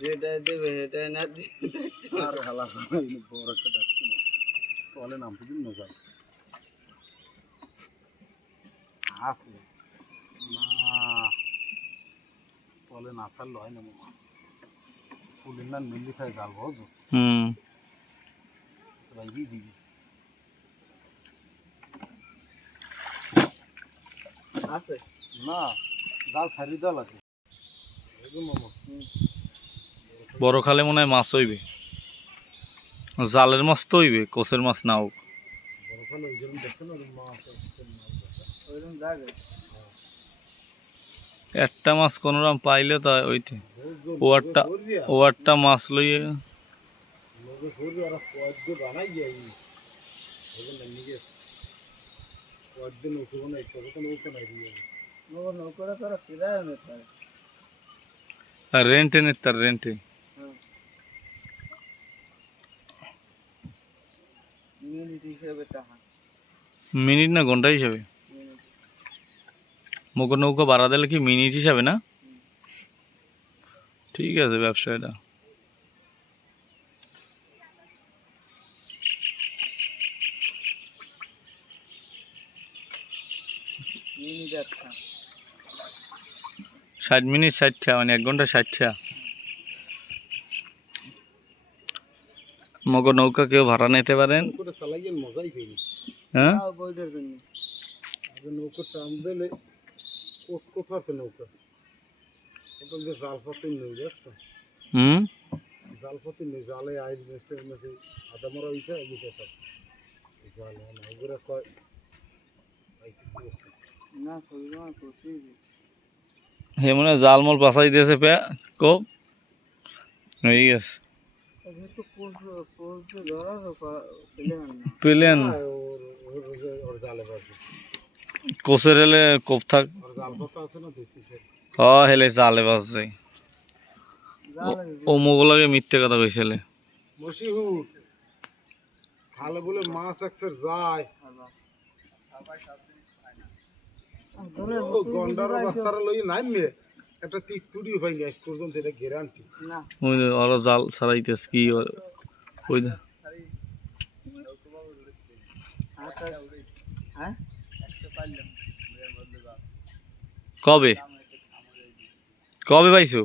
যেটা দেবে সেটা না আর হালা বড় একটা ডাকছি না তলে নামতে দিন না স্যার আছে না তলে না ছাড়লে হয় না পুলির না মিললি খায় জাল বুঝো ভাই দিবি আছে না জাল ছাড়ি দেওয়া লাগে বড় খালে মনে হয় মাছ হইবে, জালের মাছ তো হইবে, কোসের মাছ না হোক। একটা মাছ কোনোরকম পাইলে তা ওইতে ওয়ারটা মাছ লইয়ে রেন্টে নিতে রেন্টে মিনিট না ঘন্টা হিসাবে মোগর নৌকা ভাড়া দিলে কি মিনিট হিসাবে না? ঠিক আছে ব্যবসা এটা। ষাট মিনিট 60 মানে 1 ঘন্টা 60। মগর নৌকা কেউ ভাড়া নিতে পারেন। হ্যাঁ নৌকা টান দিলে কোথাতে নৌকা জালপাতি নেই দেখছো জালপাতি নেই জালে আইস মেসে মেসে আদা মরা উঠে এগিয়ে সব জালে ওগুলো কয় না হে মনে জালমল বাসাই দিয়েছে পে কোপ হয়ে গেছে প্লেন কোসের হেলে কোপ থাক হেলে জালে বাজছে ও মোগলাকে মিথ্যে কথা কইছিলে খালে বলে মাছ একসের যায় গন্ডার অবস্থাটা লই নাইমে একটা তিতুড়ি হই না পর্যন্ত এটা গ্যারান্টি না ওই ওরা জাল ছাড়াইতেছে কি ওই কবে কবে পাইছো?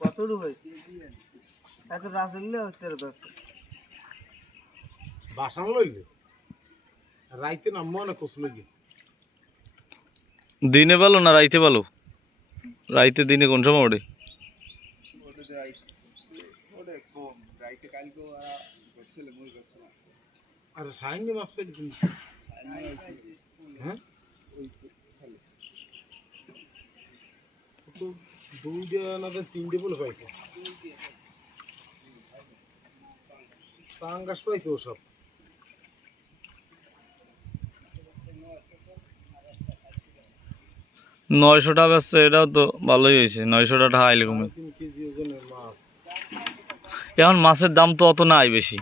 কত রুপাই এত রাসলে হচ্ছে বাসান লইলে রাইতে নামবো না কোস লইগে দিনে ভালো না রাইতে ভালো? রাইতে দিনে কোন সময় ওঠে? আরে সাইনি মাছ পেলি তুমি হ্যাঁ তো 2 না 3 বলে পাইছে পাঙ্গাস পাইছো সব $900 বেচছে, এটাও তো ভালোই হয়েছে। 900 টাকা আইলে কমে। এখন মাছের দাম তো অত নাই বেশি।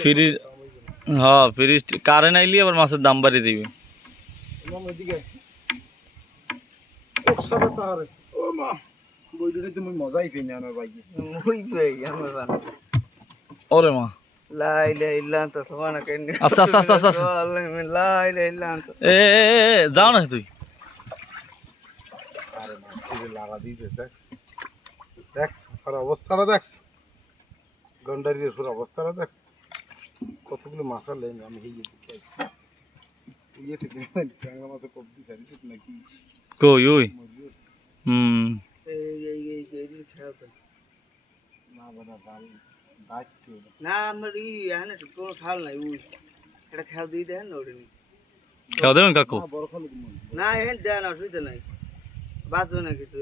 ফ্রিজ হ্যাঁ ফ্রিজ কারেন্ট আইলে আবার মাছের দাম বাড়িয়ে দিবে। ওরে মা আস্তে আস্তে আস্তে আস্তে এ যাও না তুই অবস্থাটা দেখছ গন্ডারির অবস্থাটা দেখছ কতগুলো মাছ লেন আমি মাছের কবি সারিস নাকি কই ওই না আমার কোনো খাল নাই এটা খেয়াল দিয়ে দেন না ওটা খেয়াল দেবেন কাকু না এখন দেন অসুবিধা নাই বাঁচবে না কিছু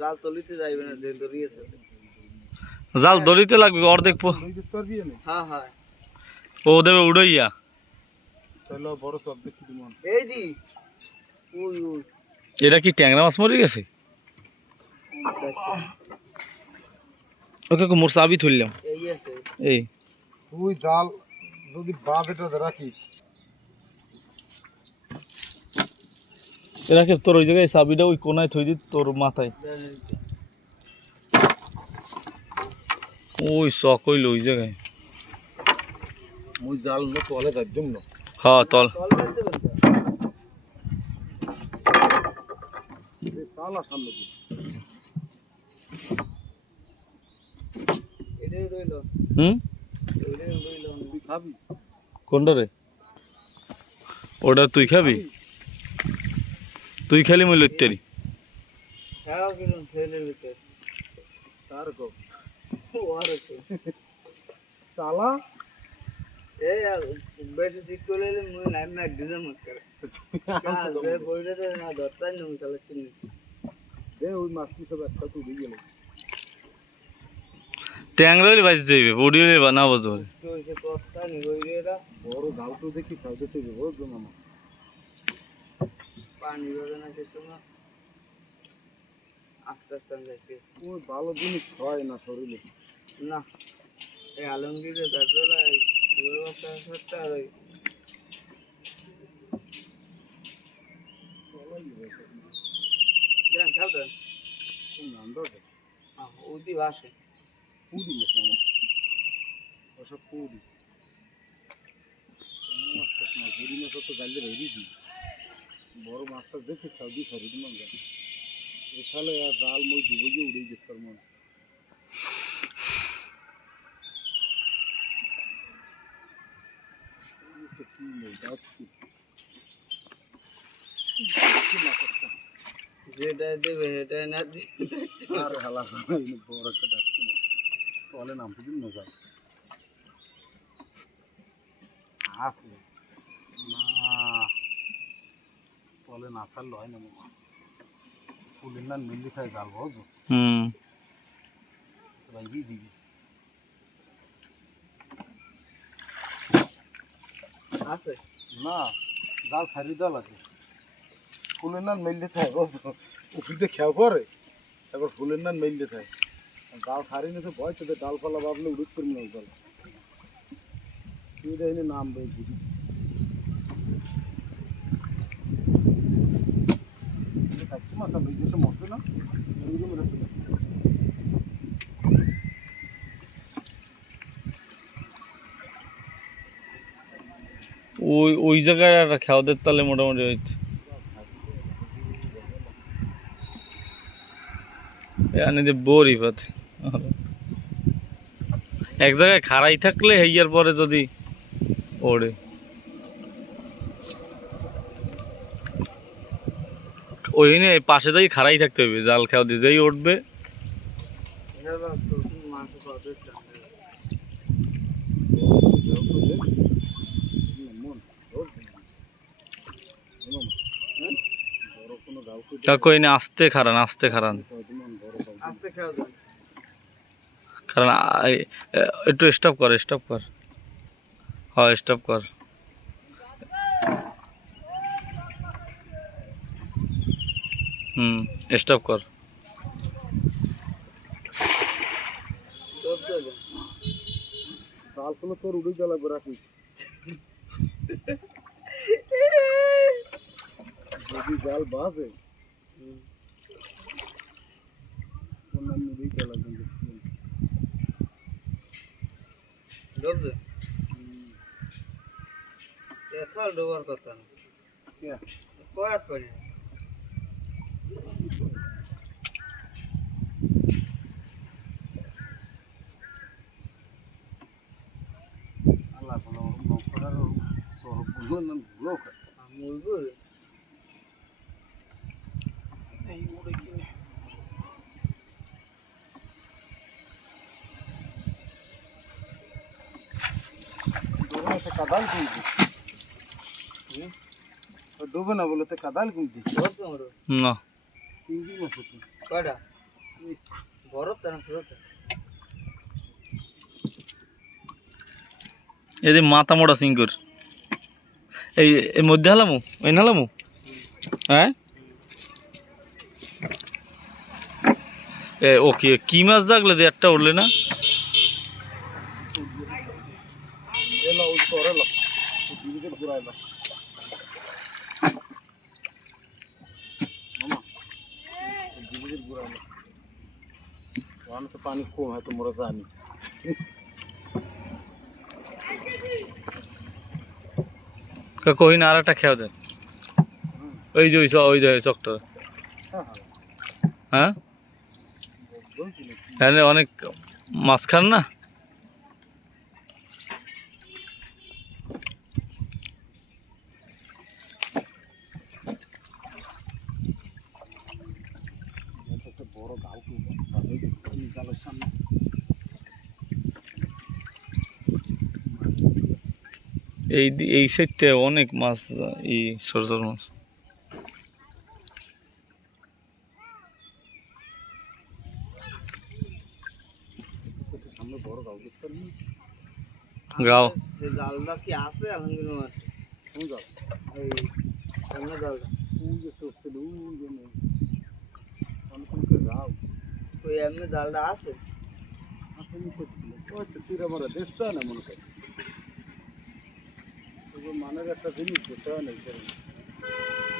জাল তলিতে যাইবে না যেহেতু দিয়েছে জাল দড়িতে লাগবে অর্ধেক হ্যাঁ হ্যাঁ ও দেবে উড়াইয়া বড় সব এই দি ওই ওই এটা কি ট্যাংরা মাছ মরে গেছে? ওকে মোর চাবি ধরলাম এই তুই জাল যদি বাঁধ এটা রাখিস এরা কে তোর ওই জায়গায় চাবিটা ওই কোনায় থই দি তোর মাথায় ওই শখ হইল ওই জায়গায় মুই জাল না তলে যাইতাম না হ্যাঁ তল তালা সামনে দি এটাই রইল হুম এটাই রইল তুই খাবি কোনটা রে ওটা তুই খাবি তুই খালি মই লইতেরি খাও কিন্তু ফেলের ভিতর তার গো আর আছে তালা এই বেশি ঠিক করে মুই নাম না ডিজাইন মত করে যে বইটা তো না দরকার নেই চালাচ্ছি না দে ওই মাছটি সব একটা তুই গেল ট্যাংরা হলে বাজি যাইবে বডি হলে বানাবো তোর তো সে কথা নি বইটা বড় গাল তো দেখি খাইতে তুই বুঝছো মামা পানি হবে না কিছু না আস্তে আস্তে যাচ্ছে ওই ভালো জিনিস হয় না শরীরে না এই আলমগীরের তারপরে দুই বছর সরটা আর ওই দেন খাও দেন আন্দাজে ওদি বাসে পুরি না মামা ওসব পুরি মাছটা না পুরি মাছ তো গাইলে রেডি দি বড় মাছটা দেখে সাউদি খরিদ মান যায় এখানে আর জাল মই ডুবে গিয়ে উড়ে যেত তার মন কি নেই যাচ্ছি যেটা দেবে সেটা না আর হালা বড় একটা যাচ্ছি না তলে নামতে দিন না যাই আছে না তলে না ছাড়লে হয় না মামা ফুলের না মিললি খায় জাল বুঝছো হুম ভাই দিবি আছে না জাল ছাড়ি দেওয়া লাগে ফুলের নান মেললে থাকে বুঝছো উঠিতে খেয়াও করে তারপর ফুলের নান মেললে থাকে জাল ছাড়ি নিতে ভয় তো ডালপালা ভাবলে উড়ুত করবি না জাল তুই দেখি নাম বলছি মাছ আমি যেতে মতো না ওই ওই জায়গায় একটা খাওয়াদের তালে মোটামুটি হইতো এখানে যে বড়ি পাতে এক জায়গায় খাড়াই থাকলে হেয়ার পরে যদি ওড়ে ওই নিয়ে পাশে যাই খাড়াই থাকতে হবে জাল খাওয়া দিয়ে যেই উঠবে মাছ পাবে কাকু এনে আস্তে খারান আস্তে খারান আস্তে খাও দেন কারণ একটু স্টপ কর হ্যাঁ স্টপ কর স্টপ কর জালগুলো তোর উড়ে গেল রাখিস যদি জাল বাজে উড়েই গেল ডুবছে এত ডুবার কথা না কয়াত করি আল্লাহ কোনো নৌকার সরব বললো না লোক মুরগুর এই উড়ে কিনে কাদাল কিনছি ডুবে না বলে তো কাদাল কিনছি না চিংড়ি মাছ আছে কয়টা বরফ তেন ফেরত এই যে মাথা মোটা সিঙ্কুর এই মধ্যে হালামু ওই নালামু হ্যাঁ ও কি মাছ জাগলে যে একটা উঠলে না এলো ওই তোর এলো দিদিকে ঘুরাইলো ঘুরানো ওখানে তো পানি কম হয়তো মোরা জানি কহিন আর একটা খেয়াও দেন ওই যে ওই যে চকটা হ্যাঁ হ্যাঁ হ্যাঁ বলছি নাকি এখানে অনেক মাছ খান না একটা বড় গাল জালের সামনে এই সাইডটা অনেক মাছ এই ছোট ছোট মাছ সামনে বড় গাল দেখতে পারবি গাও যে জালটা কি আছে আলহামদুলিল্লাহ কোন গাল এই সামনে জালটা ওই যে চোখতে ওই যে নেই অনেক অনেক গাও ওই এমনি জালটা আছে আপনি করছিলেন ওই তো চিরা মারা দেখছ না মনে করি মানের একটা জিনিস বুঝতে হয় না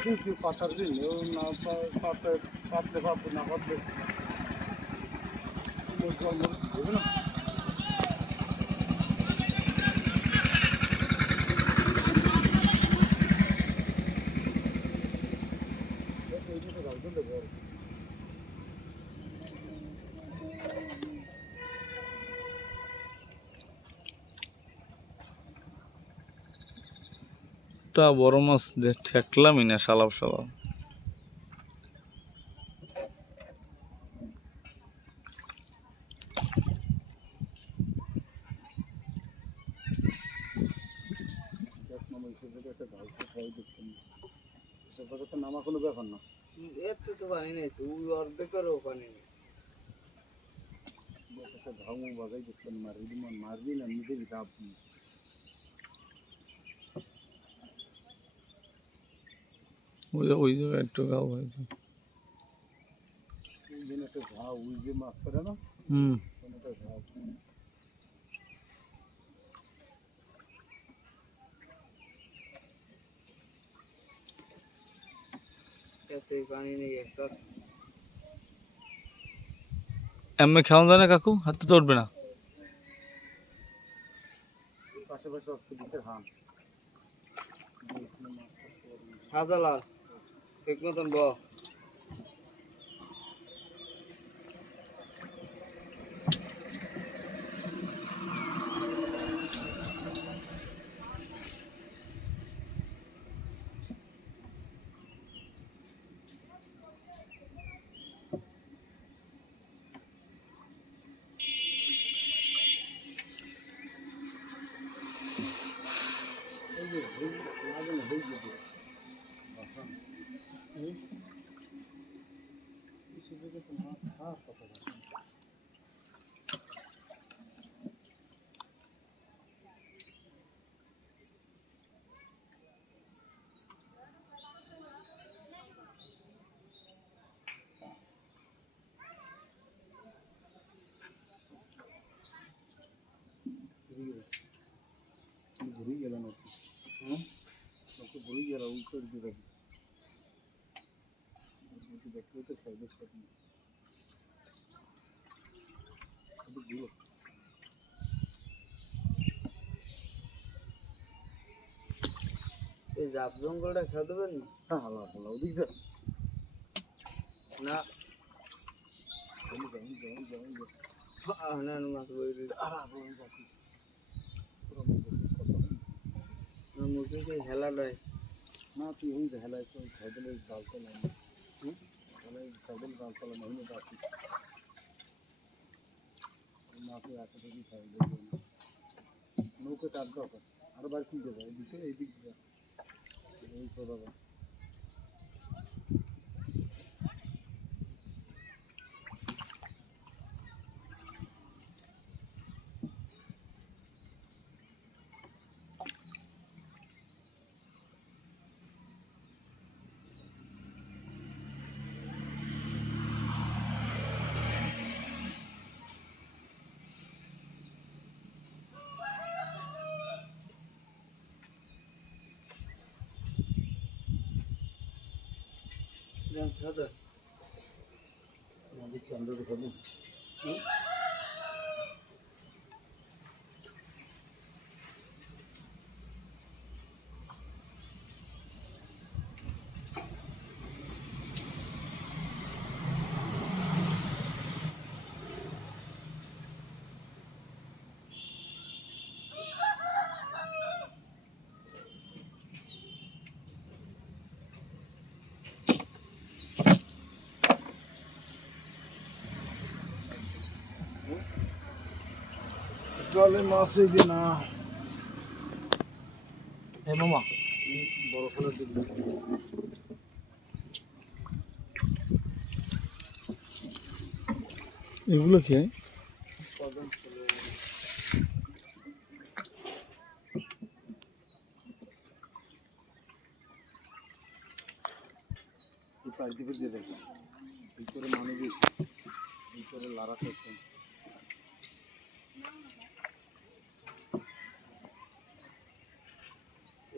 কিন্তু পাতার জিনিস না পাতে পাতলে পাতলে না পাতলে বুঝবে না তা বড় মাছ ঠেকলামই না শালাপ শালাপ একটা গাল খাই দেখছেন সেটা তো নামা কোনো ব্যাপার না এর তো পানি নেই তো ওই অর্ধেকেরও পানি নেই একটা ঘাউ বাজাই দেখছেন মারবি না নিজে ডাব ওই জায়গায় একটু গাও হয়েছে ওই জন্য একটা ঘাউ ওই যে মাছ করে না হুম একটা ঘাউ এতে পানি নেই একটা এমনি খাওয়া যায় না কাকু হাতে তো উঠবে না পাশে পাশে অস্ত্র দিতে হান হাজালাল ঠিক মতন ব মাছ খাওয়ার কথা ঘুরে গেল নাকি ওকে ঘুরে গেল ওই করে দিয়ে রাখি দেখলে তো খাই দেখতে এই জাপ জঙ্গলটা খেয়ে দেবেন না হ্যাঁ হালা হালা ওদিক যা না যাই না মাছ বই দিই মুখে সেই হেলা দেয় না তুই ওই হেলায় তো খাইলে জাল তো নাই হেলায় খাইলে জাল তো নাই না বাকি মাকে রাখে দেখি খাইলে নৌকে তার দরকার আরো বার কিনতে যাবে এদিকে এই দিক দিয়ে এই করবা খেয়ে দেয় জলে মাছ হইবে না। এ মামা বড় ফেলার দিন এগুলো কি দিকে দিয়ে দেখো ভিতরে মানুষ ভিতরে লাড়া থাকছেন।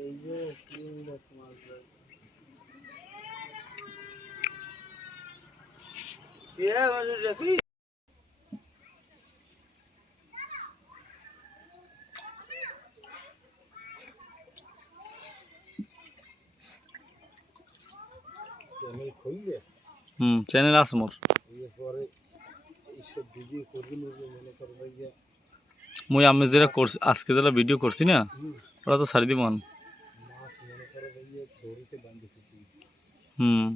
এই যে মাছ দেখি চ্যানেল খুললে চ্যানেল আছে মোর এরপরে এইসব ভিডিও করবি মনে করো যে মুই আমি যেটা করছি আজকে যেটা ভিডিও করছি না ওরা তো ছাড়ি দিব মাছ মনে করো যে দড়িতে বাঁধে ফেলছি হুম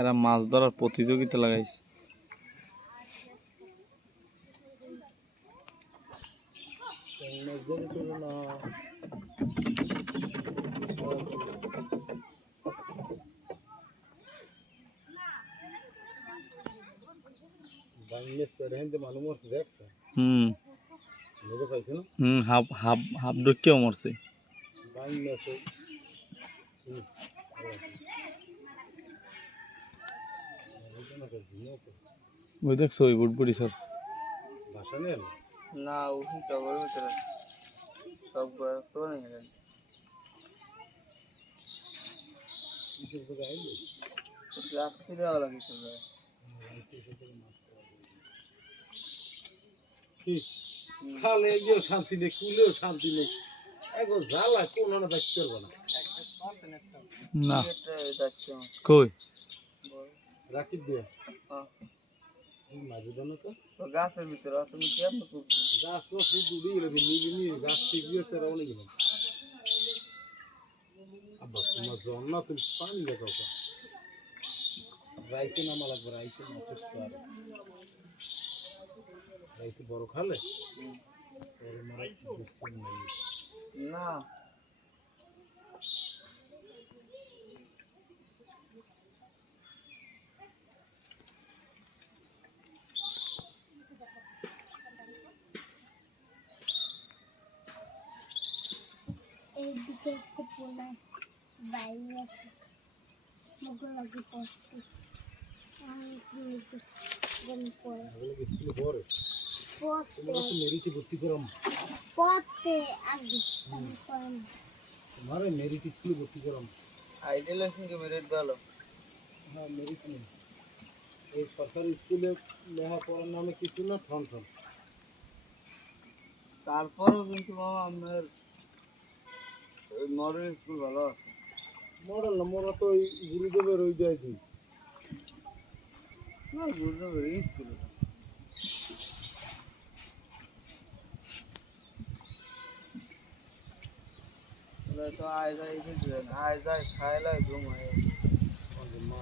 এরা মাছ ধরার প্রতিযোগিতা লাগাইছে হুম হাফ হাফ হাফ ডুকিও মরছে ওই দেখছো ওই বুটবুড়ি সর না উঠি টগর ভিতরে সব তো নেই রাত্রি দেওয়া লাগে সবাই খালে গিয়েও শান্তি নেই কুলেও শান্তি নেই এগো জ্বালা কোন না দেখতে পারবো না না যাচ্ছে কই রাখি দিয়ে হ্যাঁ মাঝে দেন তো গাছের ভিতরে তুমি কেমন করছো গাছ শুধু দিয়ে লাগে নিবি গাছ ঠিক দিয়েছে রাউনে গেলাম আব্বা তোমার জন্য তুমি পানি দেখাও রাইতে নামা লাগবে রাইতে মাছ আর রাইতে বড় খালে না এইদিকে একটা পোলা বাইরে আছে মুখ লাগে পড়ছে পড়তে আগে तुम्हारे मेरिट स्कूल भर्ती कराम আইডিয়াল আছে কি মেরিট ভালো हाँ मेरिट नहीं এই সরকারি স্কুলে লেখাপড়ার নামে কিছু না ঠন ঠন তারপরও কিন্তু মামা আপনার মডেল স্কুল ভালো আছে মডেল না মোরা তো ওই গুরুদেবের ওই যাইছি না বুঝতে পারি স্কুল তো আয় যায় আয় যায় খাইলে ঘুমায় মা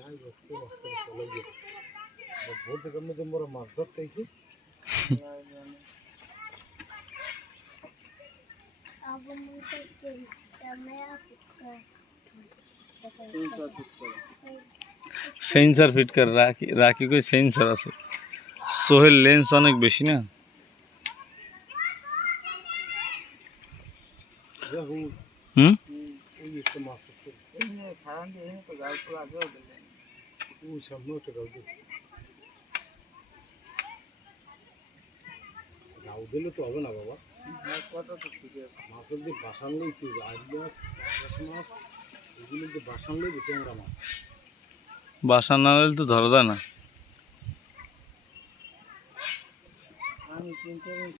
আই বসতে বসতে চলে গিয়ে ভোর থেকে মধ্যে মোরা মাছ ধরতে আইছি अब मुझे कैमरा সেন্সর ফিট করে রাখি রাখি কই সেন্সর আছে সোহেল লেন্স অনেক বেশি না দেখো হুম ওই একটা মাছ আছে খারাপ দিয়ে তো গাছ তো আগেও দিলেন ওই সামনে একটা গাছ আছে গাও দিলে তো হবে না বাবা কত তো ঠিক আছে মাছের দিয়ে বাসানলেই তো আইস মাছ পাঁচ মাছ এগুলো যে বাসানলেই বেশি আমরা মাছ বাসা না হলে তো ধরা যায় না আমি কিন্তু